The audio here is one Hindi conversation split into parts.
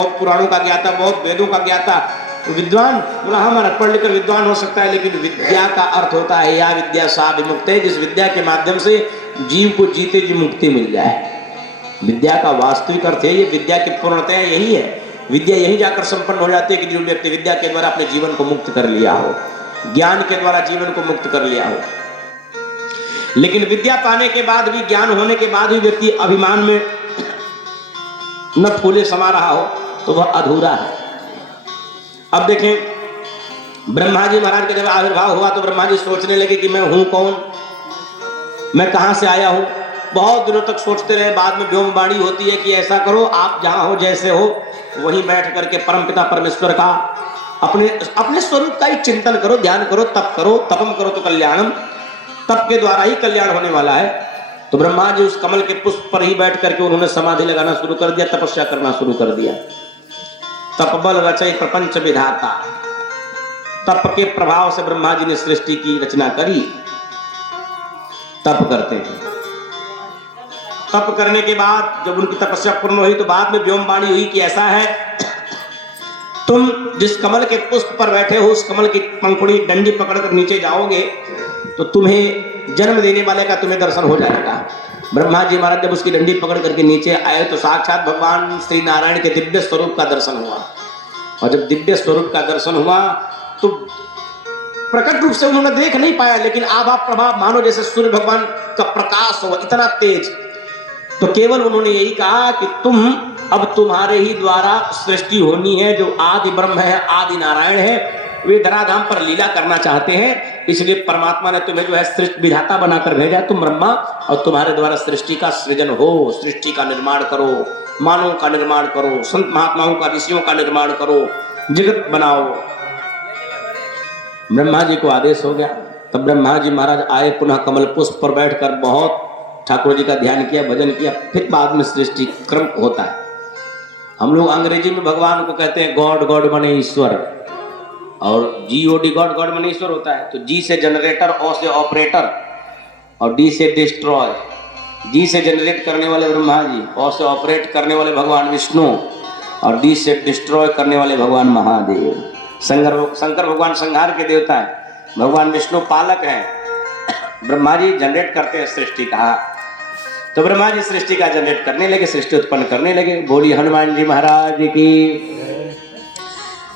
बहुत पुराणों का ज्ञाता, बहुत वेदों का ज्ञाता। विद्वान बोला हमारा पढ़ लिखकर विद्वान हो सकता है, लेकिन विद्या का अर्थ होता है या विद्या सा विमुक्त है, जिस विद्या के माध्यम से जीव को जीते जी मुक्ति मिल जाए। विद्या का वास्तविक अर्थ है, ये विद्या की पूर्णतया यही है। विद्या यही जाकर संपन्न हो जाती है कि जो व्यक्ति विद्या के द्वारा अपने जीवन को मुक्त कर लिया हो, ज्ञान के द्वारा जीवन को मुक्त कर लिया हो। लेकिन विद्या पाने के बाद भी, ज्ञान होने के बाद भी व्यक्ति अभिमान में न फूले समा रहा हो तो वह अधूरा है। अब देखें, ब्रह्मा जी महाराज के जब आविर्भाव हुआ तो ब्रह्मा जी सोचने लगे कि मैं हूं कौन, मैं कहां से आया हूं। बहुत दिनों तक सोचते रहे। बाद में व्योमवाणी होती है कि ऐसा करो, आप जहां हो जैसे हो वहीं बैठ करके परमपिता परमेश्वर का अपने स्वरूप का ही चिंतन करो, ध्यान करो, तप करो। तपम करो तो कल्याणम, तप के द्वारा ही कल्याण होने वाला है। तो ब्रह्मा जी उस कमल के पुष्प पर ही बैठ करके उन्होंने समाधि लगाना शुरू कर दिया, तपस्या करना शुरू कर दिया। तपबल रचय प्रपंच विधाता, तप के प्रभाव से ब्रह्मा जी ने सृष्टि की रचना करी। तप करते हैं। तप करने के बाद जब उनकी तपस्या पूर्ण हुई तो बाद में व्योमवाणी हुई कि ऐसा है, तुम जिस कमल के पुष्प पर बैठे हो उस कमल की पंखुड़ी डंडी पकड़कर नीचे जाओगे तो तुम्हें जन्म देने वाले का तुम्हें दर्शन हो जाएगा। ब्रह्मा जी महाराज जब उसकी डंडी पकड़ करके नीचे आए तो साक्षात भगवान श्री नारायण के दिव्य स्वरूप का दर्शन हुआ। और जब दिव्य स्वरूप का दर्शन हुआ तो प्रकट रूप से उन्होंने देख नहीं पाया, लेकिन आभा प्रभाव मानो जैसे सूर्य भगवान का प्रकाश हो, इतना तेज। तो केवल उन्होंने यही कहा कि अब तुम्हारे ही द्वारा सृष्टि होनी है। जो आदि ब्रह्म है, आदि नारायण है, वे धराधाम पर लीला करना चाहते हैं। इसलिए परमात्मा ने तुम्हें जो है सृष्टि विधाता बनाकर भेजा, तुम ब्रह्मा, और तुम्हारे द्वारा सृष्टि का सृजन हो, सृष्टि का निर्माण करो, मानवों का निर्माण करो, संत महात्माओं का, ऋषियों का निर्माण करो, जगत बनाओ। ब्रह्मा जी को आदेश हो गया। तब ब्रह्मा जी महाराज आए, पुनः कमल पुष्प पर बैठकर बहुत ठाकुर जी का ध्यान किया, भजन किया। फिर बाद में सृष्टि क्रम होता है। हम लोग अंग्रेजी में भगवान को कहते हैं गॉड, गॉड माने ईश्वर, और GOD गॉड, गॉड माने ईश्वर होता है। तो G से जनरेटर, O से ऑपरेटर, और D से डिस्ट्रॉय। G से जनरेट करने वाले ब्रह्मा जी, O से ऑपरेट करने वाले भगवान विष्णु, और D से डिस्ट्रॉय करने वाले भगवान महादेव। शंकर भगवान संहार के देवता है, भगवान विष्णु पालक है, ब्रह्मा जी जनरेट करते हैं सृष्टि का। तो ब्रह्मा जी सृष्टि का जनरेट करने लगे, सृष्टि उत्पन्न करने लगे। बोली हनुमान जी महाराज की।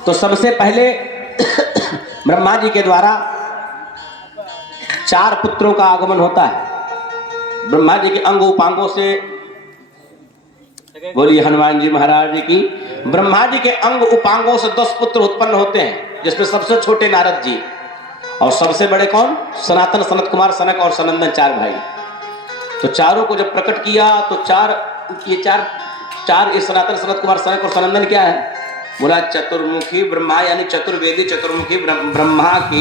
तो सबसे पहले ब्रह्मा जी के द्वारा 4 पुत्रों का आगमन होता है। ब्रह्मा जी के अंग उपांगों से, बोली हनुमान जी महाराज की। ब्रह्मा जी के अंग उपांगों से 10 पुत्र उत्पन्न होते हैं, जिसमें सबसे छोटे नारद जी, और सबसे बड़े कौन? सनातन, सनत कुमार, सनक और सनंदन, 4 भाई। तो चारों को जब प्रकट किया तो चार ये सनातन, सनत कुमार, सनक और सनंदन क्या है? बोला चतुर्मुखी ब्रह्मा, यानी चतुर्वेदी चतुर्मुखी ब्रह्मा के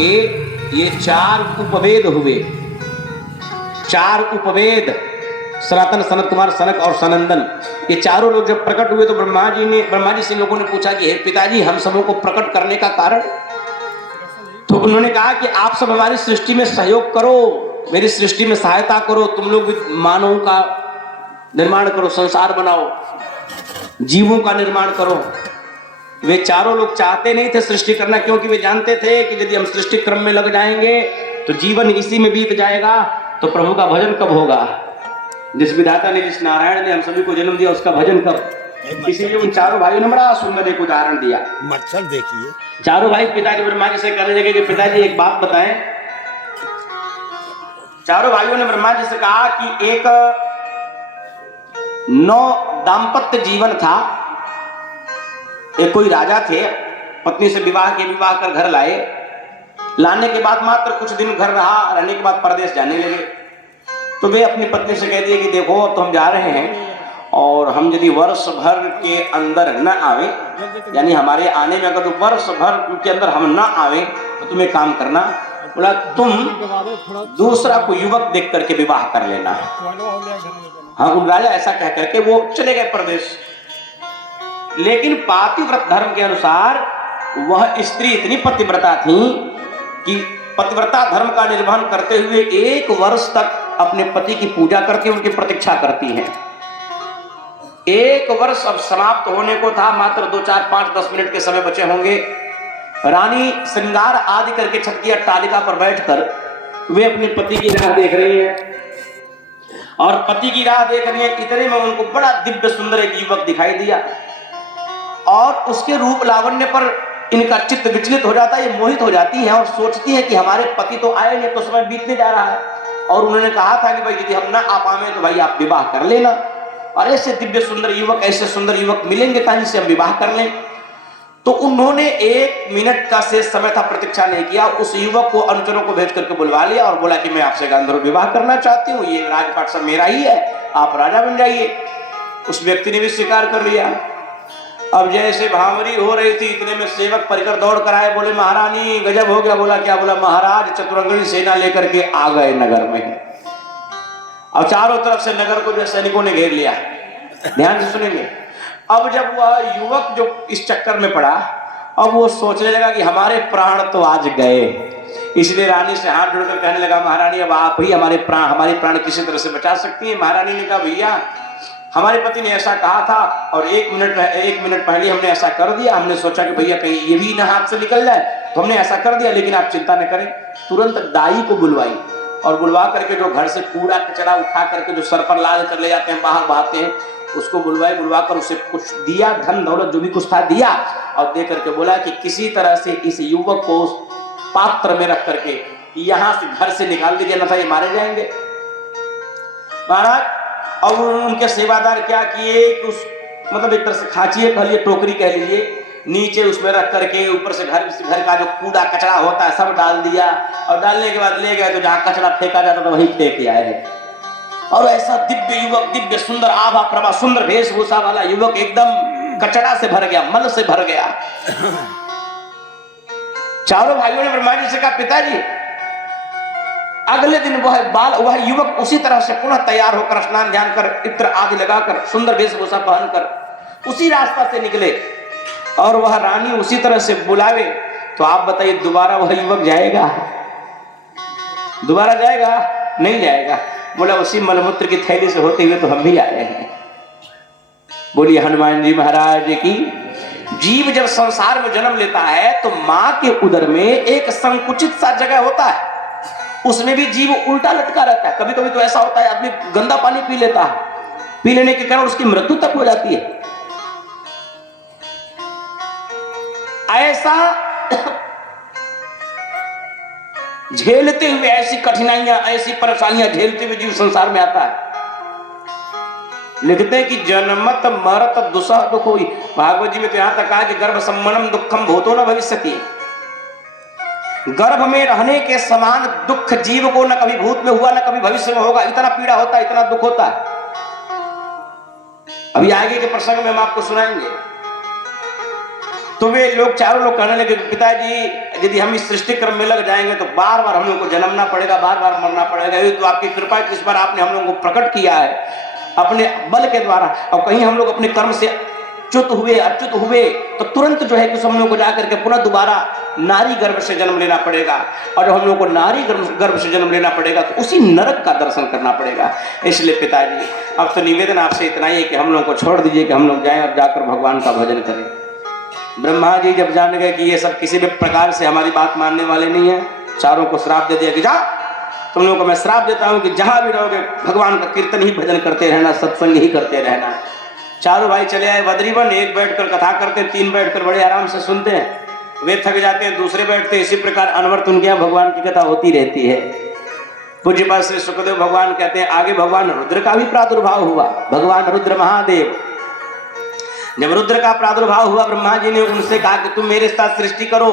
ये 4 उपवेद हुए। 4 उपवेद, सनातन, सनत कुमार, सनक और सनंदन, ये चारों लोग जब प्रकट हुए तो ब्रह्मा जी से लोगों ने पूछा कि हे पिताजी, हम सबों को प्रकट करने का कारण? तो उन्होंने कहा कि आप सब हमारी सृष्टि में सहयोग करो, मेरी सृष्टि में सहायता करो, तुम लोग मानवों का निर्माण करो, संसार बनाओ, जीवों का निर्माण करो। वे चारों लोग चाहते नहीं थे सृष्टि करना, क्योंकि वे जानते थे कि यदि हम सृष्टि क्रम में लग जाएंगे तो जीवन इसी में बीत जाएगा, तो प्रभु का भजन कब होगा? जिस विधाता ने, जिस नारायण ने हम सभी को जन्म दिया, उसका भजन कब? इसीलिए उन चारों भाइयों ने बड़ा सुंदर एक उदाहरण दिया। मच्छर देखिए, चारों भाई पिताजी ब्रह्मा जी से कहने लगे कि पिताजी एक बात बताएं। चारों भाइयों ने ब्रह्मा जी से कहा कि एक 9 दाम्पत्य जीवन था। एक कोई राजा थे, पत्नी से विवाह कर घर लाने के बाद मात्र कुछ दिन घर रहा, रहने के बाद परदेश जाने लगे। तो वे अपनी पत्नी से कह दिए कि देखो, अब तो हम जा रहे हैं, और हम यदि वर्ष भर के अंदर न आवे, यानी हमारे आने में अगर वर्ष भर के अंदर हम न आवे तो तुम्हें काम करना। बोला तुम दूसरा कोई युवक देख करके विवाह कर लेना है। हाँ, उन राजा ऐसा कह करके वो चले गए प्रदेश। लेकिन पातिव्रत धर्म के अनुसार वह स्त्री इतनी पतिव्रता थी कि पतिव्रता धर्म का निर्वहन करते हुए 1 वर्ष तक अपने पति की पूजा करके उनकी प्रतीक्षा करती हैं। 1 वर्ष अब समाप्त होने को था, मात्र 2, 4, 5, 10 मिनट के समय बचे होंगे। रानी श्रृंगार आदि करके छत की अट्टालिका पर बैठकर वे अपने पति की राह देख रही हैं, और पति की राह देख रही है। इतने में उनको बड़ा दिव्य सुंदर एक युवक दिखाई दिया, और उसके रूप लावण्य पर इनका चित्त विचलित हो जाता है। ये मोहित हो जाती हैं और सोचती है कि हमारे पति तो आए नहीं, तो समय बीतने जा रहा है, और उन्होंने कहा था कि भाई यदि हम ना आ पावे तो भाई आप विवाह कर लेना, और ऐसे दिव्य सुंदर युवक, ऐसे सुंदर युवक मिलेंगे ताकि से हम विवाह कर लें। तो उन्होंने 1 मिनट का शेष समय था, प्रतीक्षा नहीं किया, उस युवक को अनुचरों को भेज करके बुलवा लिया और बोला कि मैं आपसे गांधर्व विवाह करना चाहती हूँ, ये राजपाट सब मेरा ही है, आप राजा बन जाइए। उस व्यक्ति ने भी स्वीकार कर लिया। अब जैसे भावरी हो रही थी, इतने में सेवक परिकर दौड़ कर आए, बोले महारानी गजब हो गया। बोला क्या? बोला महाराज चतुरंगनी सेना लेकर के आ गए नगर में। अब चारों तरफ से नगर को जो सैनिकों ने घेर लिया। ध्यान से सुनेंगे। अब जब वह युवक जो इस चक्कर में पड़ा, अब वो सोचने लगा कि हमारे प्राण तो आज गए, इसलिए रानी से हाथ जोड़कर कहने लगा महारानी अब आप ही हमारे प्राण किसी तरह से बचा सकती हैं। महारानी ने कहा भैया हमारे पति ने ऐसा कहा था, और 1 मिनट पहले हमने ऐसा कर दिया। हमने सोचा कि भैया कहीं ये भी ना हाथ से निकल जाए, तो हमने ऐसा कर दिया, लेकिन आप चिंता न करें। तुरंत दाई को बुलवाई, और बुलवा करके जो घर से कूड़ा कचरा उठा करके जो सर पर लाद कर ले जाते हैं, बाहर बहाते हैं, उसको बुलवाई। बुलवा कर उसे कुछ दिया, धन दौलत जो भी कुछ था दिया, और दे करके बोला कि किसी तरह से इस युवक को उस पात्र में रख करके यहां से घर से निकाल दीजिए, न था ये मारे जाएंगे। महाराज और उनके सेवादार क्या किए कि उस मतलब एक तरह से खांचिए कह लीजिए, टोकरी कह लीजिए, नीचे उसमें रख करके ऊपर से घर का जो कूड़ा कचरा होता है सब डाल दिया, और डालने के बाद ले गए तो जहां कचरा फेंका जाता था वहीं फेंक के आए हैं। और ऐसा दिव्य युवक, दिव्य सुंदर आभा प्रभा सुंदर वेशभूषा वाला युवक एकदम कचरा से भर गया, मल से भर गया। चारों भाइयों ने ब्रह्मा जी से कहा पिताजी अगले दिन वह युवक उसी तरह से पुनः तैयार होकर स्नान ध्यान कर इत्र आदि लगाकर सुंदर वेशभूषा पहनकर उसी रास्ता से निकले, और वह रानी उसी तरह से बुलावे। तो आप बताइए दोबारा वह युवक जाएगा? दोबारा जाएगा? नहीं जाएगा। बोला उसी मलमूत्र की थैली से होते हुए तो हम भी आए हैं। बोलिए हनुमान जी महाराज की। जीव जब संसार में जन्म लेता है तो मां के उदर में एक संकुचित सा जगह होता है, उसमें भी जीव उल्टा लटका रहता है। कभी कभी तो ऐसा होता है आदमी गंदा पानी पी लेता है, पी लेने के कारण उसकी मृत्यु तक हो जाती है। ऐसा झेलते हुए, ऐसी कठिनाइयां, ऐसी परेशानियां झेलते हुए जीव संसार में आता है। लिखते हैं कि जन्मत मरत दुसह दुख हुई। भागवत जी में तो यहां तक कहा कि गर्भ सम्मनम दुखम भूतो न भविष्यति। गर्भ में रहने के समान दुख जीव को न कभी भूत में हुआ न कभी भविष्य में होगा। इतना पीड़ा होता है, इतना दुख होता है। अभी आगे के प्रसंग में हम आपको सुनाएंगे। तो वे लोग चारों लोग कहने लगे पिताजी यदि हम इस सृष्टि क्रम में लग जाएंगे तो बार बार हम लोग को जन्मना पड़ेगा, बार बार मरना पड़ेगा। ये तो आपकी कृपा है कि इस बार आपने हम लोगों को प्रकट किया है अपने बल के द्वारा, और कहीं हम लोग अपने कर्म से च्युत हुए, अच्युत हुए तो तुरंत जो है कि हम लोग को जाकर के पुनः दोबारा नारी गर्भ से जन्म लेना पड़ेगा, और जब हम लोग को नारी गर्भ से जन्म लेना पड़ेगा तो उसी नरक का दर्शन करना पड़ेगा। इसलिए पिताजी अब तो निवेदन आपसे इतना ही है कि हम लोग को छोड़ दीजिए कि हम लोग जाएं और जाकर भगवान का भजन करें। ब्रह्मा जी जब जान गए कि ये सब किसी भी प्रकार से हमारी बात मानने वाले नहीं है, चारों को श्राप दे दिया कि जा तुम लोगों को मैं श्राप देता हूं कि जहां भी रहोगे भगवान का कीर्तन ही भजन करते रहना, सत्संग ही करते रहना। चारों भाई चले आए बद्रीवन, एक बैठकर कथा करते, 3 बैठकर बड़े आराम से सुनते हैं। वे थक जाते हैं, दूसरे बैठते, इसी प्रकार अनवरत उनके यहाँ भगवान की कथा होती रहती है। पूज्यपाद श्री सुखदेव भगवान कहते हैं आगे भगवान रुद्र का भी प्रादुर्भाव हुआ। भगवान रुद्र महादेव जब रुद्र का प्रादुर्भाव हुआ, ब्रह्मा जी ने उनसे कहा कि तुम मेरे साथ सृष्टि करो।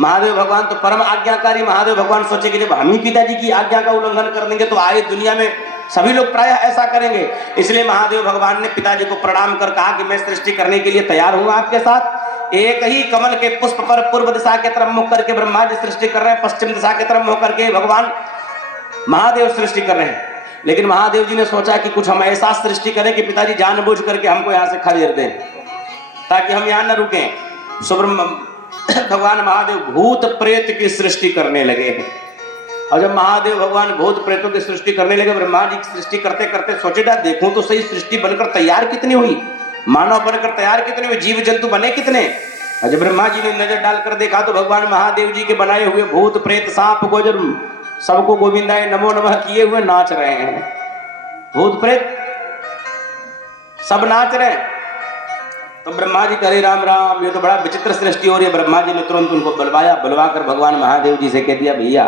महादेव भगवान तो परम आज्ञाकारी। महादेव भगवान सोचे कि जब हम ही पिताजी की आज्ञा का उल्लंघन कर देंगे तो आए दुनिया में सभी लोग प्राय ऐसा करेंगे। इसलिए महादेव भगवान ने पिताजी को प्रणाम कर कहा कि मैं सृष्टि करने के लिए तैयार हूं आपके साथ। एक ही कमल के पुष्प पर पूर्व दिशा के तरफ मुख करके ब्रह्मा जी सृष्टि कर रहे हैं, पश्चिम दिशा के तरफ मुख करके भगवान महादेव सृष्टि कर रहे हैं। लेकिन महादेव जी ने सोचा कि कुछ हम ऐसा सृष्टि करें कि पिताजी जानबूझ करके हमको यहाँ से खदेड़ दें ताकि हम यहाँ न रुकें। भगवान महादेव भूत प्रेत की सृष्टि करने लगे हैं। और जब महादेव भगवान भूत प्रेतों की सृष्टि करने लगे, ब्रह्मा जी की सृष्टि करते करते सोचे था देखूं तो सही सृष्टि बनकर तैयार कितनी हुई, मानव बनकर तैयार कितने हुए, जीव जंतु बने कितने। और जब ब्रह्मा जी ने नजर डालकर देखा तो भगवान महादेव जी के बनाए हुए भूत प्रेत सांप गोजर सबको गोविंदाय नमो नमः किए हुए नाच रहे हैं। भूत प्रेत सब नाच रहे हैं। तो ब्रह्मा जी करे राम राम, ये तो बड़ा विचित्र सृष्टि हो रही है। ब्रह्मा जी ने तुरंत उनको बुलवाया, बुलवा कर भगवान महादेव जी से कह दिया भैया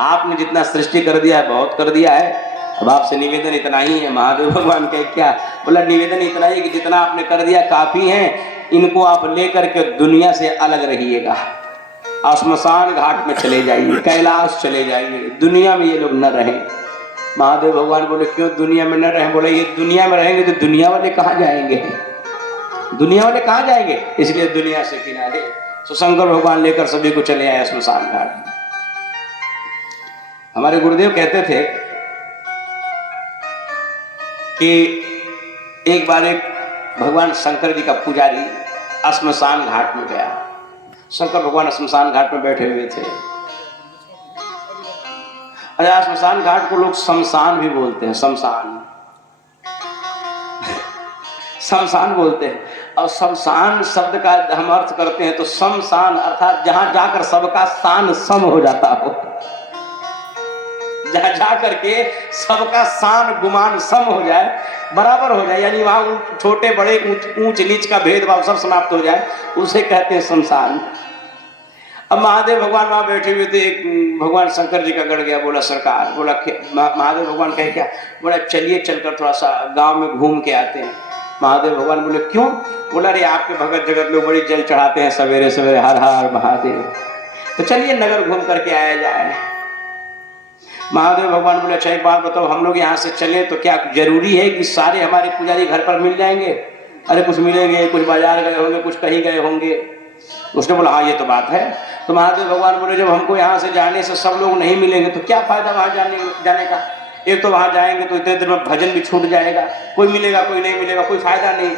आपने जितना सृष्टि कर दिया है बहुत कर दिया है, अब आपसे निवेदन इतना ही है। महादेव भगवान कहे क्या? बोला निवेदन इतना ही कि जितना आपने कर दिया काफी है, इनको आप लेकर के दुनिया से अलग रहिएगा, श्मशान घाट में चले जाइए, कैलाश चले जाइए, दुनिया में ये लोग न रहें। महादेव भगवान बोले क्यों दुनिया में न रहें? बोले ये दुनिया में रहेंगे तो दुनिया वाले कहाँ जाएंगे, दुनिया वाले कहाँ जाएंगे, इसलिए दुनिया से किनारे। तो शंकर भगवान लेकर सभी को चले आए श्मशान घाट। हमारे गुरुदेव कहते थे कि एक बार एक भगवान शंकर जी का पुजारी श्मशान घाट में गया। शंकर भगवान श्मशान घाट में बैठे हुए थे। अरे श्मशान घाट को लोग शमशान भी बोलते हैं, शमशान शमशान बोलते हैं। और शमशान शब्द का हम अर्थ करते हैं तो शमशान अर्थात जहां जाकर सबका शान सम हो जाता हो, जहां जाकर के सबका शान गुमान सम हो जाए, बराबर हो जाए, यानी वहां छोटे बड़े ऊंच नीच का भेदभाव सब समाप्त हो जाए, उसे कहते हैं शमशान। अब महादेव भगवान वहां बैठे हुए थे। एक भगवान शंकर जी का गढ़ गया, बोला सरकार, बोला महादेव भगवान कहे क्या? बोला चलिए चलकर थोड़ा सा गांव में घूम के आते हैं। महादेव भगवान बोले क्यों? बोला अरे आपके भगत जगत लोग बड़ी जल चढ़ाते हैं सवेरे सवेरे, हर हर महादेव, तो चलिए नगर घूम करके आया जाए। महादेव भगवान बोले अच्छा एक बात बताओ, हम लोग यहाँ से चले तो क्या जरूरी है कि सारे हमारे पुजारी घर पर मिल जाएंगे? अरे कुछ मिलेंगे, कुछ बाजार गए होंगे, कुछ कहीं गए होंगे। उसने बोला हाँ ये तो बात है। तो महादेव भगवान बोले जब हमको यहाँ से जाने से सब लोग नहीं मिलेंगे तो क्या फायदा वहां जाने का? एक तो वहां जाएंगे तो इतने देर में भजन भी छूट जाएगा, कोई मिलेगा कोई नहीं मिलेगा, कोई फायदा नहीं।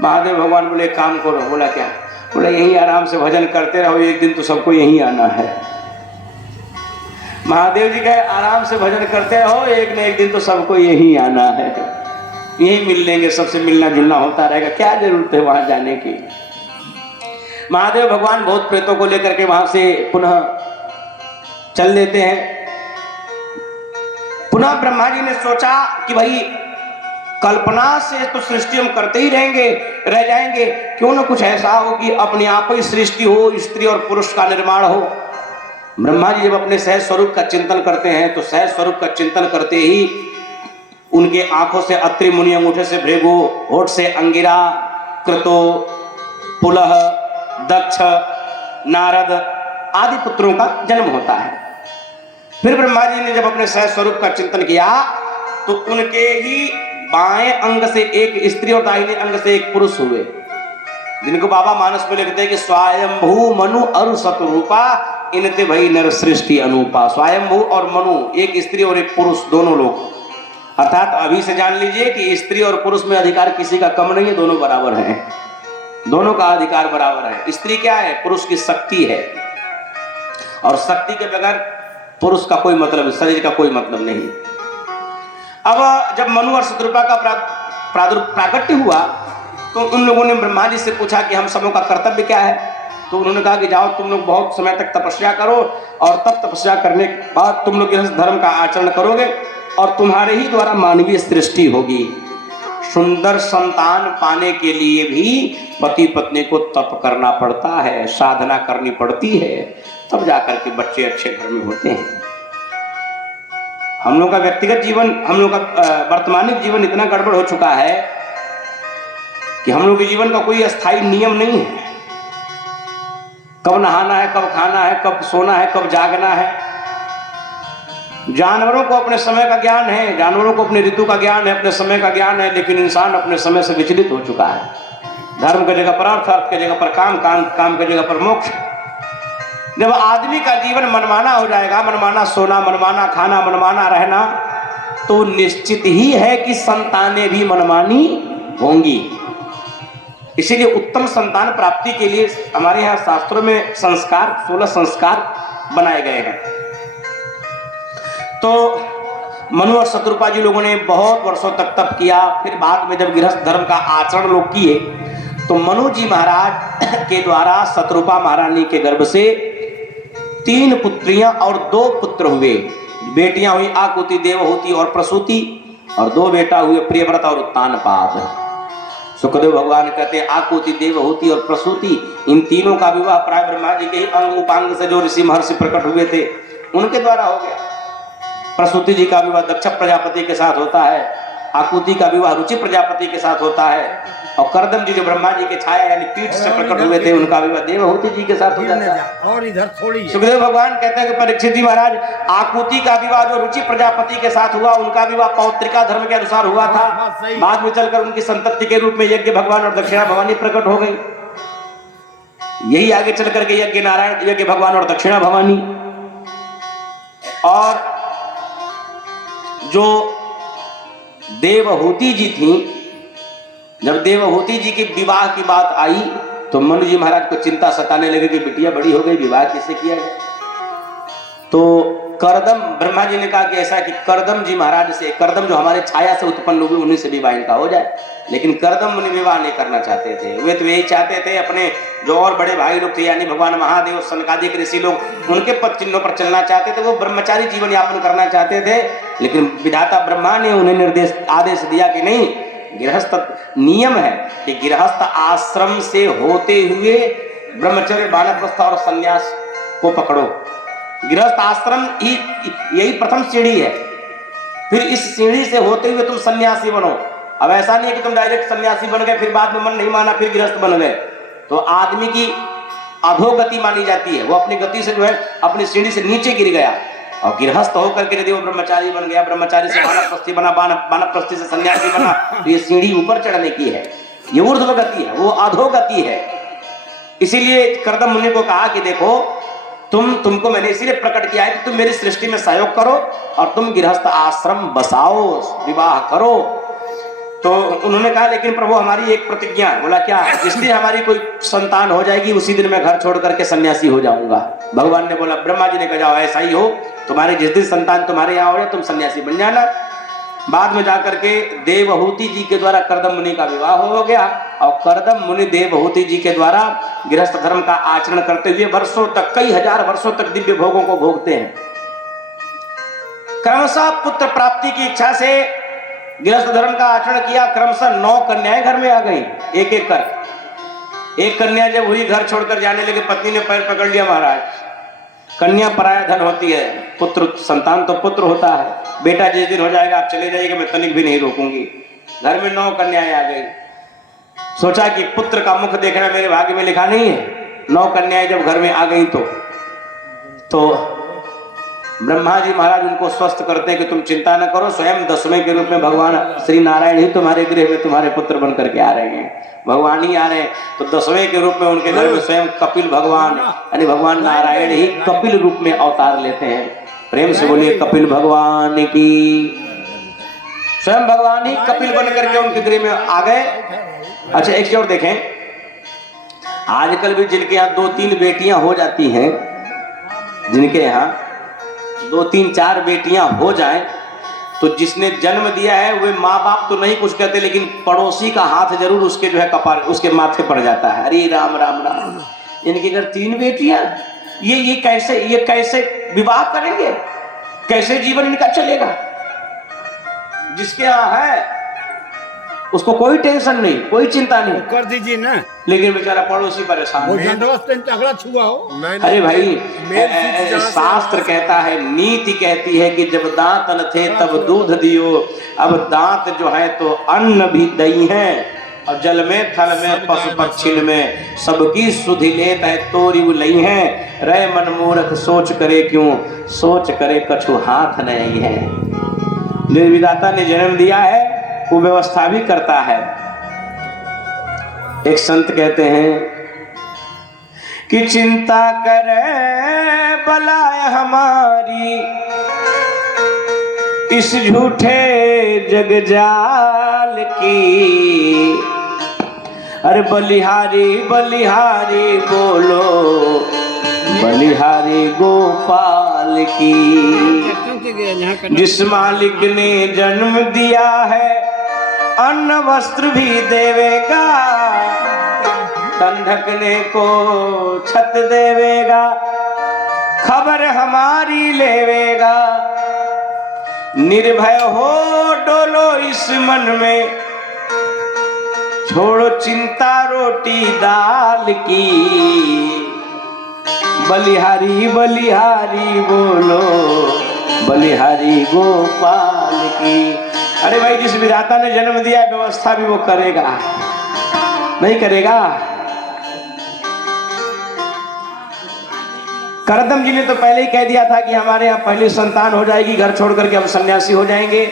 महादेव भगवान बोले एक काम करो। बोला क्या? बोला यहीं आराम से भजन करते रहो, एक दिन तो सबको यहीं आना है। महादेव जी कहे आराम से भजन करते रहो, एक न एक दिन तो सबको यहीं आना है, यहीं मिल लेंगे, सबसे मिलना जुलना होता रहेगा, क्या जरूरत है वहां जाने की। महादेव भगवान भूत प्रेतों को लेकर के वहां से पुनः चल देते हैं। पुनः ब्रह्मा जी ने सोचा कि भाई कल्पना से तो सृष्टि हम करते ही रह जाएंगे, क्यों ना कुछ ऐसा हो कि अपने आप ही सृष्टि हो, स्त्री और पुरुष का निर्माण हो। ब्रह्मा जी जब अपने सहज स्वरूप का चिंतन करते हैं तो सहज स्वरूप का चिंतन करते ही उनके आंखों से अत्रि मुनि, अंगूठे से भृगु, होठ से अंगिरा, क्रतो, पुलह, दक्ष, नारद आदि पुत्रों का जन्म होता है। फिर ब्रह्मा जी ने जब अपने सहज स्वरूप का चिंतन किया तो उनके ही बाएं अंग से एक स्त्री और दाहिने अंग से एक पुरुष हुए, जिनको बाबा मानस में लिखते हैं कि स्वयंभू मनु अरु शतरूपा इनते भई नर सृष्टि अनूपा। स्वयंभू और मनु, एक स्त्री और एक पुरुष, दोनों लोग, अर्थात अभी से जान लीजिए कि स्त्री और पुरुष में अधिकार किसी का कम नहीं है, दोनों बराबर हैं, दोनों का अधिकार बराबर है। स्त्री क्या है? पुरुष की शक्ति है, और शक्ति के बगैर पुरुष का कोई मतलब, शरीर का कोई मतलब नहीं। अब जब मनु और शतरूपा का प्रागट्य हुआ तो उन लोगों ने ब्रह्मा जी से पूछा कि हम सबों का कर्तव्य क्या है? तो उन्होंने कहा कि जाओ तुम लोग बहुत समय तक तपस्या करो, और तब तपस्या करने के बाद तुम लोग इस धर्म का आचरण करोगे और तुम्हारे ही द्वारा मानवीय सृष्टि होगी। सुंदर संतान पाने के लिए भी पति पत्नी को तप करना पड़ता है, साधना करनी पड़ती है, तब जाकर के बच्चे अच्छे घर में होते हैं। हम लोग का व्यक्तिगत जीवन, हम लोग का वर्तमानिक जीवन इतना गड़बड़ हो चुका है कि हम लोग के जीवन का कोई अस्थायी नियम नहीं है। कब नहाना है, कब खाना है, कब सोना है, कब जागना है। जानवरों को अपने समय का ज्ञान है, जानवरों को अपने ऋतु का ज्ञान है, अपने समय का ज्ञान है, लेकिन इंसान अपने समय से विचलित हो चुका है। धर्म की जगह पर अर्थ, अर्थ की जगह पर काम, काम की जगह पर मोक्ष। जब आदमी का जीवन मनमाना हो जाएगा, मनमाना सोना, मनमाना खाना, मनमाना रहना, तो निश्चित ही है कि संतानें भी मनमानी होंगी। इसीलिए उत्तम संतान प्राप्ति के लिए हमारे यहाँ शास्त्रों में संस्कार, 16 संस्कार बनाए गए हैं। तो मनु और शत्रुपा जी लोगों ने बहुत वर्षों तक तप किया। फिर बाद में जब गृहस्थ धर्म का आचरण लोग किए तो मनु जी महाराज के द्वारा शत्रुपा महारानी के गर्भ से 3 पुत्रियां और 2 पुत्र हुए। बेटियां हुई आकुति, देवहूति और प्रसूति, और 2 बेटा हुए प्रियव्रत और उत्तानपाद। सुखदेव भगवान कहते हैं आकुति, देवहूति और प्रसूति, इन तीनों का विवाह प्राय ब्रह्मा जी के ही अंग उपांग से जो ऋषि महर्षि प्रकट हुए थे उनके द्वारा हो गया। प्रसूति जी का विवाह दक्ष प्रजापति के साथ होता है, आकुति का विवाह रुचि प्रजापति के साथ होता है, और करदम जी जो ब्रह्मा जी के छाया यानी पीठ से प्रकट हुए थे उनका विवाह देवहूति जी के साथ हो जाता है। और इधर थोड़ी सुखदेव भगवान कहते हैं कि परीक्षित जी महाराज, आकुति का विवाह जो रुचि प्रजापति के साथ हुआ उनका विवाह पौत्रिका धर्म के अनुसार हुआ था। बाद में चलकर उनकी संतति के रूप में यज्ञ भगवान और दक्षिणा भवानी प्रकट हो गई। यही आगे चल करके यज्ञ नारायण, यज्ञ भगवान और दक्षिणा भवानी। और जो देवहूति जी थी, जब देवहूति जी के विवाह की बात आई तो मनु जी महाराज को चिंता सताने लगी कि बिटिया बड़ी हो गई, विवाह कैसे किया जाए। तो करदम, ब्रह्मा जी ने कहा कि ऐसा कि करदम जी महाराज से, करदम जो हमारे छाया से उत्पन्न हुए उन्हीं से विवाह इनका हो जाए। लेकिन करदम मुनि विवाह नहीं करना चाहते थे। वे तो यही चाहते थे अपने जो और बड़े भाई लोग थे यानी भगवान महादेव, सनकादिक ऋषि लोग, उनके पद चिन्हों पर चलना चाहते थे। वो ब्रह्मचारी जीवन यापन करना चाहते थे। लेकिन विधाता ब्रह्मा ने उन्हें निर्देश आदेश दिया कि नहीं, गृहस्थ नियम है कि गृहस्थ आश्रम से होते हुए ब्रह्मचर्य, वानप्रस्थ और संन्यास को पकड़ो। गृहस्थ आश्रम ही यही प्रथम सीढ़ी है, फिर इस सीढ़ी से होते हुए तुम सन्यासी बनो। अब ऐसा नहीं है कि तुम डायरेक्ट सन्यासी बन गए, फिर बाद में मन नहीं माना फिर गृहस्थ बन गए, तो आदमी की अधोगति मानी जाती है। वो अपनी गति से जो है अपनी सीढ़ी से नीचे गिर गया। और गृहस्थ होकर के यदि वो ब्रह्मचारी बन गया, ब्रह्मचारी से वानप्रस्थी बना, वानप्रस्थी से सन्यासी बना, तो ये सीढ़ी ऊपर चढ़ने की है, ये ऊर्ध्व गति है, वो अधोगति है। इसीलिए करदम मुनि को कहा कि देखो तुमको मैंने इसीलिए प्रकट किया है कि तुम मेरी सृष्टि में सहयोग करो और तुम गृहस्थ आश्रम बसाओ, विवाह करो। तो उन्होंने कहा लेकिन प्रभु हमारी एक प्रतिज्ञा। बोला क्या? इसलिए हमारी कोई संतान हो जाएगी उसी दिन मैं घर छोड़ करके सन्यासी हो जाऊंगा। भगवान ने बोला, ब्रह्मा जी ने कहा जाओ ऐसा ही हो, तुम्हारी जिस दिन संतान तुम्हारे यहाँ हो जाए तुम सन्यासी बन जाना। बाद में जाकर के देवहूति जी के द्वारा करदम मुनि का विवाह हो गया और करदम मुनि देवहूति जी के द्वारा गृहस्थ धर्म का आचरण करते हुए वर्षों तक, कई हजार वर्षों तक दिव्य भोगों को भोगते हैं। क्रमशः पुत्र प्राप्ति की इच्छा से गृहस्थ धर्म का आचरण किया। क्रमशः 9 कन्याएं घर में आ गई, एक एक कर। एक कन्या जब हुई घर छोड़कर जाने लगी, पत्नी ने पैर पकड़ लिया, महाराज कन्या पराया धन होती है, पुत्र संतान तो पुत्र होता है। बेटा जिस दिन हो जाएगा आप चले जाइएगा, मैं तनिक भी नहीं रोकूंगी। घर में 9 कन्याएं आ गई। सोचा कि पुत्र का मुख देखना मेरे भाग्य में लिखा नहीं है। 9 कन्याएं जब घर में आ गई तो ब्रह्मा जी महाराज उनको स्वस्थ करते हैं कि तुम चिंता न करो, स्वयं 10वें के रूप में भगवान श्री नारायण ही तुम्हारे गृह में तुम्हारे पुत्र बन करके आ रहे हैं। भगवान ही आ रहे हैं तो 10वें के रूप में उनके घर में स्वयं कपिल भगवान यानी भगवान नारायण ही कपिल रूप में अवतार लेते हैं। प्रेम से बोलिए कपिल भगवान की। स्वयं भगवान ही कपिल बन करके उनके गृह में आ गए। अच्छा एक और देखें, आजकल भी जिनके यहाँ 2-3 बेटियां हो जाती हैं, जिनके यहाँ 2-3-4 बेटियां हो जाएं, तो जिसने जन्म दिया है वे माँ बाप तो नहीं कुछ कहते, लेकिन पड़ोसी का हाथ जरूर उसके जो है कपार उसके माथे पड़ जाता है। अरे राम राम राम, इनके घर 3 बेटियां, ये कैसे विवाह करेंगे, कैसे जीवन इनका चलेगा। जिसके यहाँ है उसको कोई टेंशन नहीं, कोई चिंता नहीं, कर दीजिए ना, लेकिन बेचारा पड़ोसी परेशान है। झगड़ा छुआ हो। अरे भाई शास्त्र कहता है, नीति कहती है कि जब दांत न थे तब दूध दियो, अब दांत जो है तो अन्न भी दही है, और जल में थल में पशु पक्षी में सबकी सुधि लेत है तोरी लई है। रे मन मूर्ख सोच करे क्यों, सोच करे कछु हाथ नहीं है। निर्विदाता ने जन्म दिया है वो व्यवस्था भी करता है। एक संत कहते हैं कि चिंता करे बलाय हमारी इस झूठे जगजाल की, अरे बलिहारी बलिहारी बोलो बलिहारी गोपाल की। गया यहाँ का जिस मालिक ने जन्म दिया है अन्न वस्त्र भी देवेगा, तन ढकने को छत देवेगा, खबर हमारी लेवेगा। निर्भय हो डोलो इस मन में, छोड़ो चिंता रोटी दाल की, बलिहारी बलिहारी बोलो, बलिहारी गोपाल की। अरे भाई, जिस विधाता ने जन्म दिया है व्यवस्था भी वो करेगा, नहीं करेगा? करदम जी ने तो पहले ही कह दिया था कि हमारे यहाँ पहली संतान हो जाएगी, घर छोड़ करके हम सन्यासी हो जाएंगे।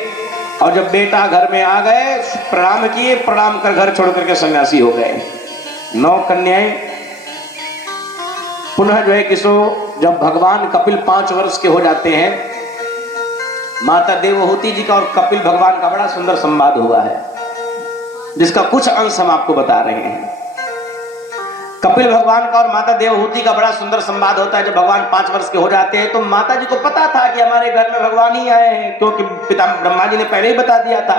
और जब बेटा घर में आ गए, प्रणाम किए, प्रणाम कर घर छोड़ करके सन्यासी हो गए। 9 कन्याएं। पुनः जो है किसो, जब भगवान कपिल 5 वर्ष के हो जाते हैं, माता देवहूति जी का और कपिल भगवान का बड़ा सुंदर संवाद हुआ है, जिसका कुछ अंश हम आपको बता रहे हैं। कपिल भगवान का और माता देवहूति का बड़ा सुंदर संवाद होता है। जब भगवान 5 वर्ष के हो जाते हैं तो माता जी को पता था कि हमारे घर में भगवान ही आए हैं, क्योंकि पिता ब्रह्मा जी ने पहले ही बता दिया था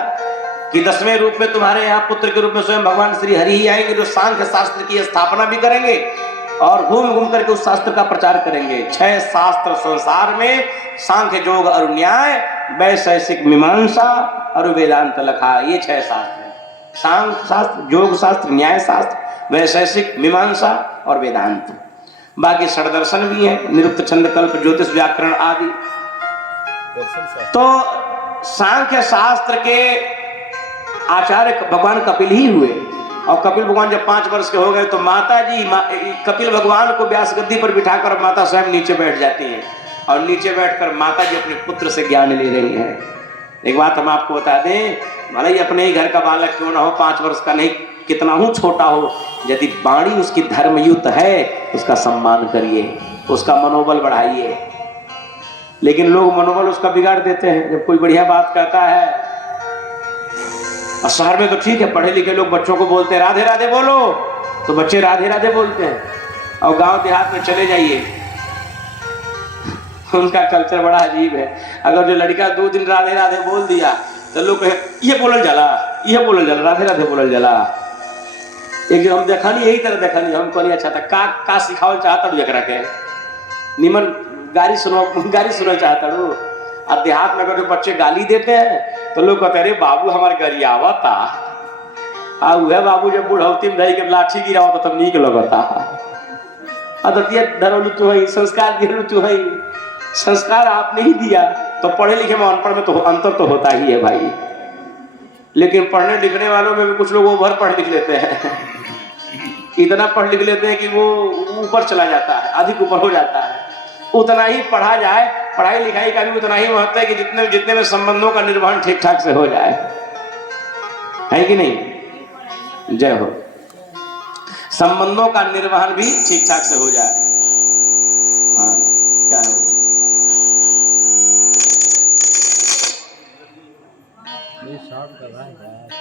कि 10वें रूप में तुम्हारे यहाँ पुत्र के रूप में स्वयं भगवान श्री हरि ही आएंगे, जो सांख्य शास्त्र की स्थापना भी करेंगे और घूम घूम करके उस शास्त्र का प्रचार करेंगे। 6 शास्त्र संसार में, सांख्य योग और न्याय, वैशेषिक मीमांसा और वेदांत लखा, ये 6 शास्त्र हैं। सांख्य शास्त्र, योग शास्त्र, न्याय शास्त्र, वैशेषिक, मीमांसा और वेदांत। बाकी षड्दर्शन भी है, निरुक्त, छंद, कल्प, ज्योतिष, व्याकरण आदि। तो सांख्य शास्त्र के आचार्य भगवान कपिल ही हुए। और कपिल भगवान जब 5 वर्ष के हो गए तो माता जी कपिल भगवान को व्यास गद्दी पर बिठाकर माता स्वयं नीचे बैठ जाती हैं, और नीचे बैठकर माता जी अपने पुत्र से ज्ञान ले रही हैं। एक बात हम आपको बता दें, भले ही अपने ही घर का बालक क्यों ना हो, 5 वर्ष का नहीं, कितना ही छोटा हो, यदि वाणी उसकी धर्मयुक्त है उसका सम्मान करिए, उसका मनोबल बढ़ाइए। लेकिन लोग मनोबल उसका बिगाड़ देते हैं। जब कोई बढ़िया बात कहता है, और शहर में तो ठीक है, पढ़े लिखे लोग बच्चों को बोलते हैं राधे राधे बोलो, तो बच्चे राधे राधे बोलते हैं। और गांव देहात में चले जाइए, उनका कल्चर बड़ा अजीब है। अगर जो लड़का 2 दिन राधे राधे बोल दिया तो लोग ये बोलल जाला, ये बोलल जाला, राधे राधे बोलल जाला। एक जो हम देखा नहीं, यही तरह देखा नहीं, हम कहलिए अच्छा था का सिखावल चाहता हूँ, जरा के निमन गाड़ी सुनो चाहता हूँ। और देहात में अगर जो बच्चे गाली देते हैं तो लोग कहते हैं अरे बाबू हमारे गरियावा था, आ वह बाबू जब बुढ़ौती में धई के लाठी गिरा होता तब नीक लगता। अदतिया धरलू तू है, संस्कार दिलू तू है, संस्कार आपने ही दिया। तो पढ़े लिखे में अनपढ़ में तो अंतर तो होता ही है भाई। लेकिन पढ़ने लिखने वालों में भी कुछ लोग ओवर पढ़ लिख लेते हैं, इतना पढ़ लिख लेते हैं कि वो ऊपर चला जाता है, अधिक ऊपर हो जाता है। उतना ही पढ़ा जाए, पढ़ाई लिखाई का भी उतना ही महत्व है कि जितने में संबंधों का निर्वहन ठीक ठाक से हो जाए, है कि नहीं? जय हो। संबंधों का निर्वहन भी ठीक ठाक से हो जाए। हाँ, क्या है?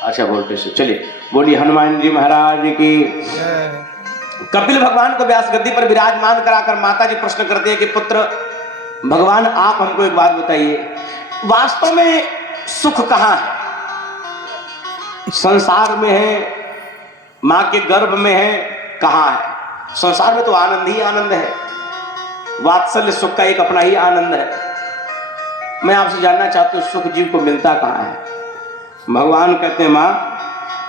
अच्छा बोलते से चलिए, बोलिए हनुमान जी महाराज की। कपिल भगवान को व्यास गद्दी पर विराजमान कराकर माता जी प्रश्न करते हैं कि पुत्र भगवान, आप हमको एक बात बताइए, वास्तव में सुख कहाँ है? संसार में है, माँ के गर्भ में है, कहाँ है? संसार में तो आनंद ही आनंद है, वात्सल्य सुख का एक अपना ही आनंद है। मैं आपसे जानना चाहता हूँ सुख जीव को मिलता कहाँ है? भगवान कहते हैं माँ,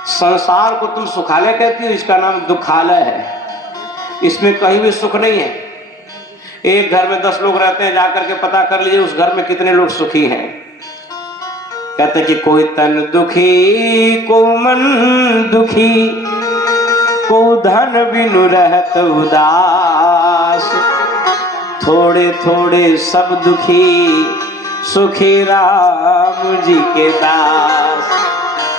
संसार को तुम सुखालय कहती हो, इसका नाम दुखालय है, इसमें कहीं भी सुख नहीं है। एक घर में 10 लोग रहते हैं, जाकर के पता कर लीजिए उस घर में कितने लोग सुखी हैं। कहते हैं कि कोई तन दुखी, को मन दुखी, को धन बिनु रहत उदास, थोड़े थोड़े सब दुखी, सुखी राम जी के दास।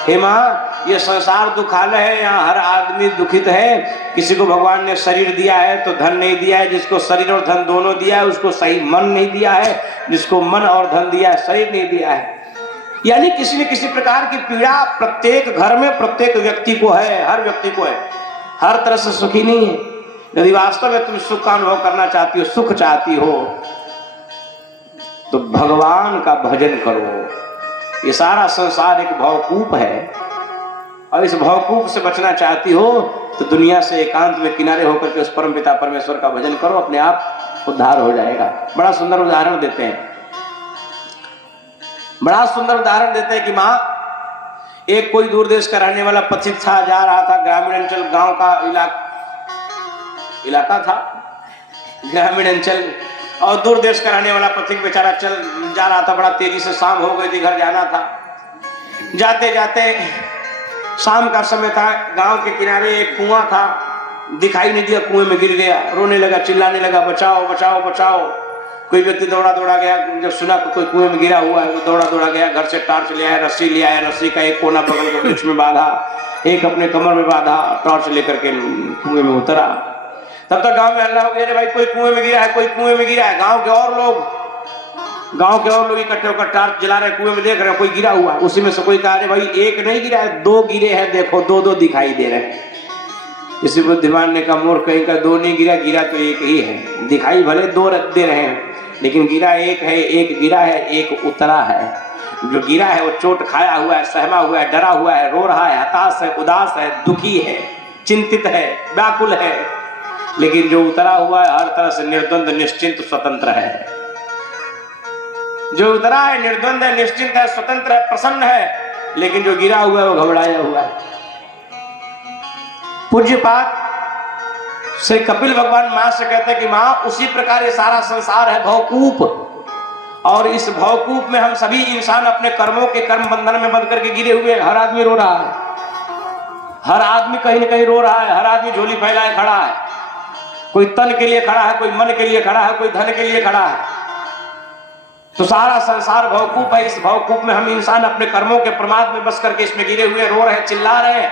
हे माँ, ये संसार दुखालय है, यहाँ हर आदमी दुखित है। किसी को भगवान ने शरीर दिया है तो धन नहीं दिया है, जिसको शरीर और धन दोनों दिया है उसको सही मन नहीं दिया है, जिसको मन और धन दिया है शरीर नहीं दिया है। यानी किसी न किसी प्रकार की पीड़ा प्रत्येक घर में प्रत्येक व्यक्ति को है, हर व्यक्ति को है, हर तरह से सुखी नहीं है। यदि वास्तव में तुम सुख का अनुभव करना चाहती हो, सुख चाहती हो, तो भगवान का भजन करो। ये सारा संसार एक भवकूप है और इस भवकूप से बचना चाहती हो तो दुनिया से एकांत में किनारे होकर के उस परम पिता परमेश्वर का भजन करो, अपने आप उद्धार हो जाएगा। बड़ा सुंदर उदाहरण देते हैं, बड़ा सुंदर उदाहरण देते हैं कि माँ, एक कोई दूर देश का रहने वाला पथिक था, जा रहा था, ग्रामीण अंचल गांव का इलाका था, ग्रामीण अंचल, और दूर देश का रहने वाला पथिक बेचारा चल जा रहा था, बड़ा तेजी से शाम हो गई थी, घर जाना था। जाते जाते शाम का समय था, गांव के किनारे एक कुआं था, दिखाई नहीं दिया, कुएं में गिर गया, रोने लगा, चिल्लाने लगा, बचाओ बचाओ बचाओ। कोई व्यक्ति दौड़ा दौड़ा गया, जब सुना कि कोई कुएं में गिरा हुआ है तो दौड़ा दौड़ा गया, घर से टॉर्च ले आया, रस्सी ले आया, रस्सी का एक कोना बगल के वृक्ष में बांधा, एक अपने कमर में बांधा, टॉर्च लेकर के कुएं में उतरा। तब तक गांव में हल्ला हो गया, भाई कोई कुएं में गिरा है, कोई कुएं में गिरा है। गांव के और लोग इकट्ठे होकर टॉर्च जला रहे, कुएं में देख रहे, कोई गिरा हुआ। उसी में से कोई कहा, अरे भाई एक नहीं गिरा है, दो गिरे हैं, देखो दो दिखाई दे रहे हैं। इसी बुद्धिमान ने कहा, मूर्ख कहीं का दो नहीं गिरा, गिरा तो एक ही है, दिखाई भले दो दे रहे हैं लेकिन गिरा एक है, एक गिरा है, एक उतरा है। जो गिरा है वो चोट खाया हुआ है, सहमा हुआ है, डरा हुआ है, रो रहा है, हताश है, उदास है, दुखी है, चिंतित है, व्याकुल है। लेकिन जो उतरा हुआ है हर तरह से निर्द्वंद, निश्चिंत, स्वतंत्र है। जो उतरा है निर्द्वंद है, निश्चिंत है, स्वतंत्र है, प्रसन्न है। लेकिन जो गिरा हुआ है वो घबराया हुआ है। पूज्यपाद श्री कपिल भगवान मां से कहते हैं कि मां, उसी प्रकार ये सारा संसार है भवकूप, और इस भवकूप में हम सभी इंसान अपने कर्मों के कर्म बंधन में बंध करके गिरे हुए। हर आदमी रो रहा है, हर आदमी कहीं न कहीं रो रहा है, हर आदमी झोली फैलाए खड़ा है। कोई तन के लिए खड़ा है, कोई मन के लिए खड़ा है, कोई धन के लिए खड़ा है। तो सारा संसार भवकूप है। इस भवकूप में हम इंसान अपने कर्मों के प्रमाद में बस करके इसमें गिरे हुए, रो रहे, चिल्ला रहे।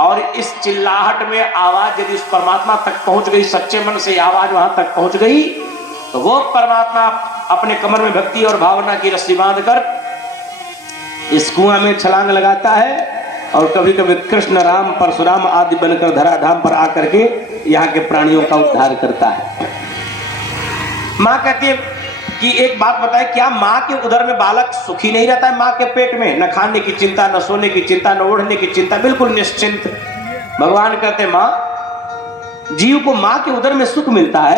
और इस चिल्लाहट में आवाज यदि उस परमात्मा तक पहुंच गई, सच्चे मन से आवाज वहां तक पहुंच गई, तो वो परमात्मा अपने कमर में भक्ति और भावना की रस्सी बांधकर इस कुआं में छलांग लगाता है। और कभी कभी कृष्ण, राम, परशुराम आदि बनकर धराधाम पर आकर के यहाँ के प्राणियों का उद्धार करता है। माँ कहती है कि एक बात बताए, क्या माँ के उदर में बालक सुखी नहीं रहता है? माँ के पेट में न खाने की चिंता, न सोने की चिंता, न ओढ़ने की चिंता, बिल्कुल निश्चिंत। भगवान कहते हैं माँ, जीव को माँ के उदर में सुख मिलता है।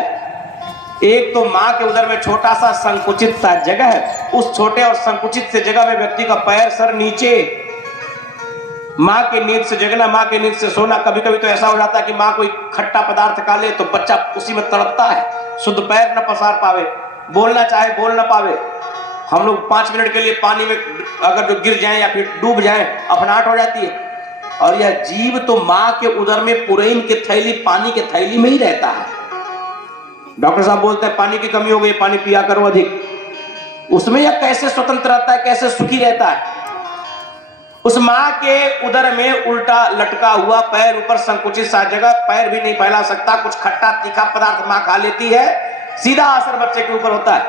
एक तो माँ के उदर में छोटा सा संकुचित सा जगह है, उस छोटे और संकुचित से जगह में व्यक्ति का पैर सर नीचे, माँ के नींद से जगना, माँ के नींद से सोना। कभी कभी तो ऐसा हो जाता है कि माँ कोई खट्टा पदार्थ खा ले तो बच्चा उसी में तड़पता है, शुद्ध पैर न पसार पावे, बोलना चाहे बोल न पावे। हम लोग 5 मिनट के लिए पानी में अगर जो गिर जाएं या फिर डूब जाएं, अफनाहट हो जाती है। और यह जीव तो माँ के उदर में पुरैन के थैली, पानी के थैली में ही रहता है। डॉक्टर साहब बोलते हैं पानी की कमी हो गई, पानी पिया करो अधिक। उसमें यह कैसे स्वतंत्र रहता है, कैसे सुखी रहता है? उस माँ के उदर में उल्टा लटका हुआ पैर, ऊपर संकुचित सा जगह, पैर भी नहीं फैला सकता। कुछ खट्टा तीखा पदार्थ माँ खा लेती है, सीधा असर बच्चे के ऊपर होता है,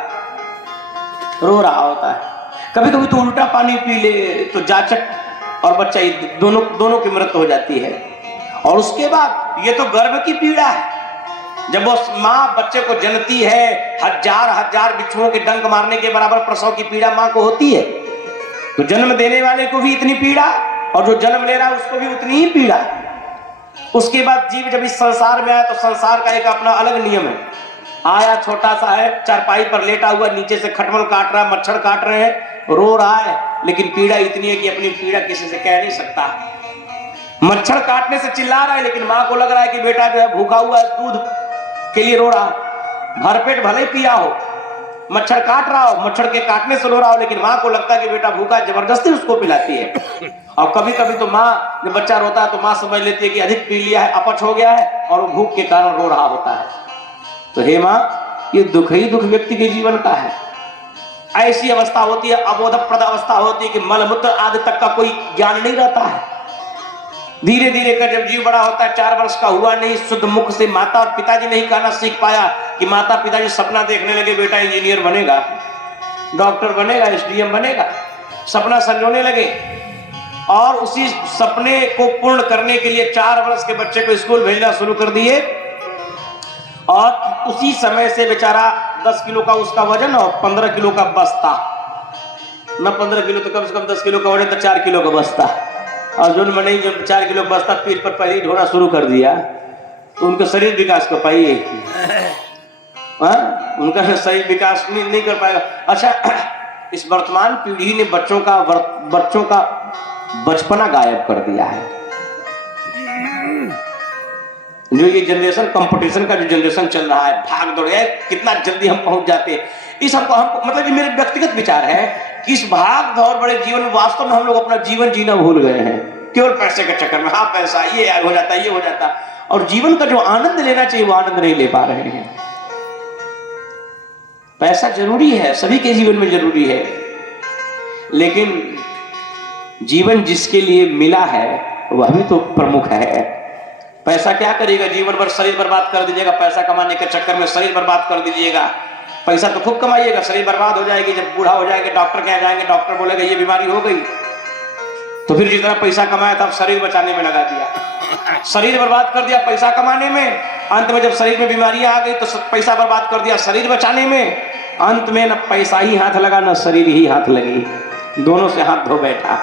रो रहा होता है। कभी कभी तो उल्टा पानी पी ले तो जाचक और बच्चा दोनों की मृत्यु हो जाती है। और उसके बाद ये तो गर्भ की पीड़ा है। जब वो माँ बच्चे को जनती है, हजार बिच्छुओं के डंक मारने के बराबर प्रसव की पीड़ा माँ को होती है। तो जन्म देने वाले को भी इतनी पीड़ा, और जो जन्म ले रहा है उसको भी उतनी ही पीड़ा। उसके बाद जीव जब इस संसार में आया तो संसार का एक अपना अलग नियम है। आया छोटा सा है, चारपाई पर लेटा हुआ, नीचे से खटमल काट रहा है, मच्छर काट रहे हैं, रो रहा है, लेकिन पीड़ा इतनी है कि अपनी पीड़ा किसी से कह नहीं सकता। मच्छर काटने से चिल्ला रहा है, लेकिन माँ को लग रहा है कि बेटा जो है भूखा हुआ है, दूध के लिए रो रहा है। भरपेट भले ही पिया हो, मच्छर काट रहा हो, मच्छर के काटने से रो रहा हो, लेकिन माँ को लगता है कि बेटा भूखा, जबरदस्ती उसको पिलाती है। और कभी कभी तो माँ, जब बच्चा रोता है तो माँ समझ लेती है कि अधिक पी लिया है, अपच हो गया है, और वो भूख के कारण रो रहा होता है। तो हे माँ, ये दुख ही दुख व्यक्ति के जीवन का है। ऐसी अवस्था होती है, अबोधप्रद अवस्था होती है कि मलमूत्र आदि तक का कोई ज्ञान नहीं रहता है। धीरे धीरे कर जब जीव बड़ा होता है, 4 वर्ष का हुआ नहीं, शुद्ध मुख से माता और पिताजी नहीं कहना सीख पाया कि माता पिताजी सपना देखने लगे बेटा इंजीनियर बनेगा, डॉक्टर बनेगा, SDM बनेगा, सपना संजोने लगे। और उसी सपने को पूर्ण करने के लिए 4 वर्ष के बच्चे को स्कूल भेजना शुरू कर दिए। और उसी समय से बेचारा 10 किलो का उसका वजन और 15 किलो का बस्ता, न 15 किलो तो कम से कम 10 किलो का वजन तो 4 किलो का बस्ता। और जो मैंने जब 4 किलो का बस्ता पीठ पर पहले ढोना शुरू कर दिया तो उनका शरीर विकास कर पाइए, उनका शरीर विकास नहीं कर पाएगा। अच्छा, इस वर्तमान पीढ़ी ने बच्चों का बचपना गायब कर दिया है। जो ये जनरेशन कंपटीशन का जो जनरेशन चल रहा है, भाग दौड़ है, कितना जल्दी हम पहुंच जाते हैं। इस हमको मतलब ये मेरे व्यक्तिगत विचार है कि इस भाग दौड़ बड़े जीवन में वास्तव में हम लोग अपना जीवन जीना भूल गए हैं, केवल पैसे के चक्कर में। हाँ, पैसा ये हो जाता, ये हो जाता, और जीवन का जो आनंद लेना चाहिए वो आनंद नहीं ले पा रहे हैं। पैसा जरूरी है, सभी के जीवन में जरूरी है, लेकिन जीवन जिसके लिए मिला है वह भी तो प्रमुख है। पैसा क्या करेगा? जीवन भर शरीर बर्बाद कर दीजिएगा, पैसा कमाने के चक्कर में शरीर बर्बाद कर दीजिएगा। पैसा तो खूब कमाइएगा, शरीर बर्बाद हो जाएगी। जब बूढ़ा हो जाएंगे, डॉक्टर के यहाँ जाएंगे, डॉक्टर बोलेगा ये बीमारी हो गई, तो फिर जितना पैसा कमाया था शरीर बचाने में लगा दिया, शरीर बर्बाद कर दिया पैसा कमाने में। अंत में जब शरीर में बीमारियां आ गई तो पैसा बर्बाद कर दिया शरीर बचाने में। अंत में न पैसा ही हाथ लगा न शरीर ही हाथ लगी, दोनों से हाथ धो बैठा।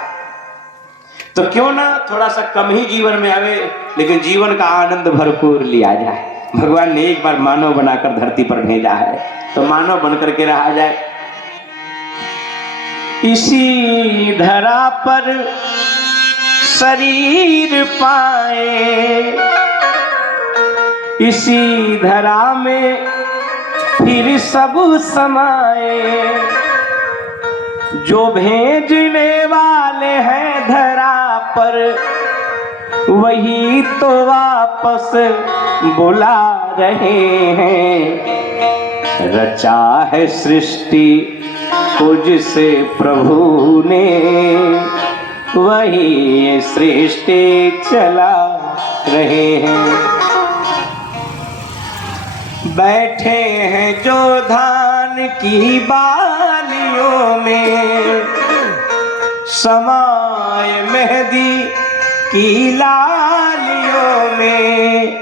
तो क्यों ना थोड़ा सा कम ही जीवन में आवे, लेकिन जीवन का आनंद भरपूर लिया जाए। भगवान ने एक बार मानव बनाकर धरती पर भेजा है, तो मानव बनकर के रहा जाए। इसी धरा पर शरीर पाए, इसी धरा में फिर सब समाए। जो भेजने वाले हैं धरा पर वही तो वापस बुला रहे हैं। रचा है सृष्टि को जिसे प्रभु ने, वही सृष्टि चला रहे हैं। बैठे हैं जो धान की बालियों में, समाए मेहंदी की लालियों में।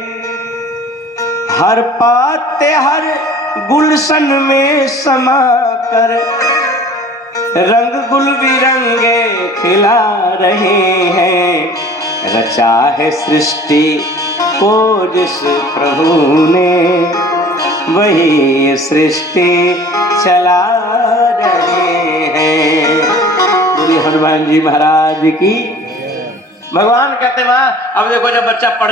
हर पाते हर गुलशन में समाकर रंग गुल बिरंगे खिला रहे हैं। रचा है सृष्टि को जिस प्रभु ने, वही सृष्टि चला रहे हैं। बोलिए हनुमान जी महाराज की। भगवान कहते वहां, अब देखो जब बच्चा पढ़ने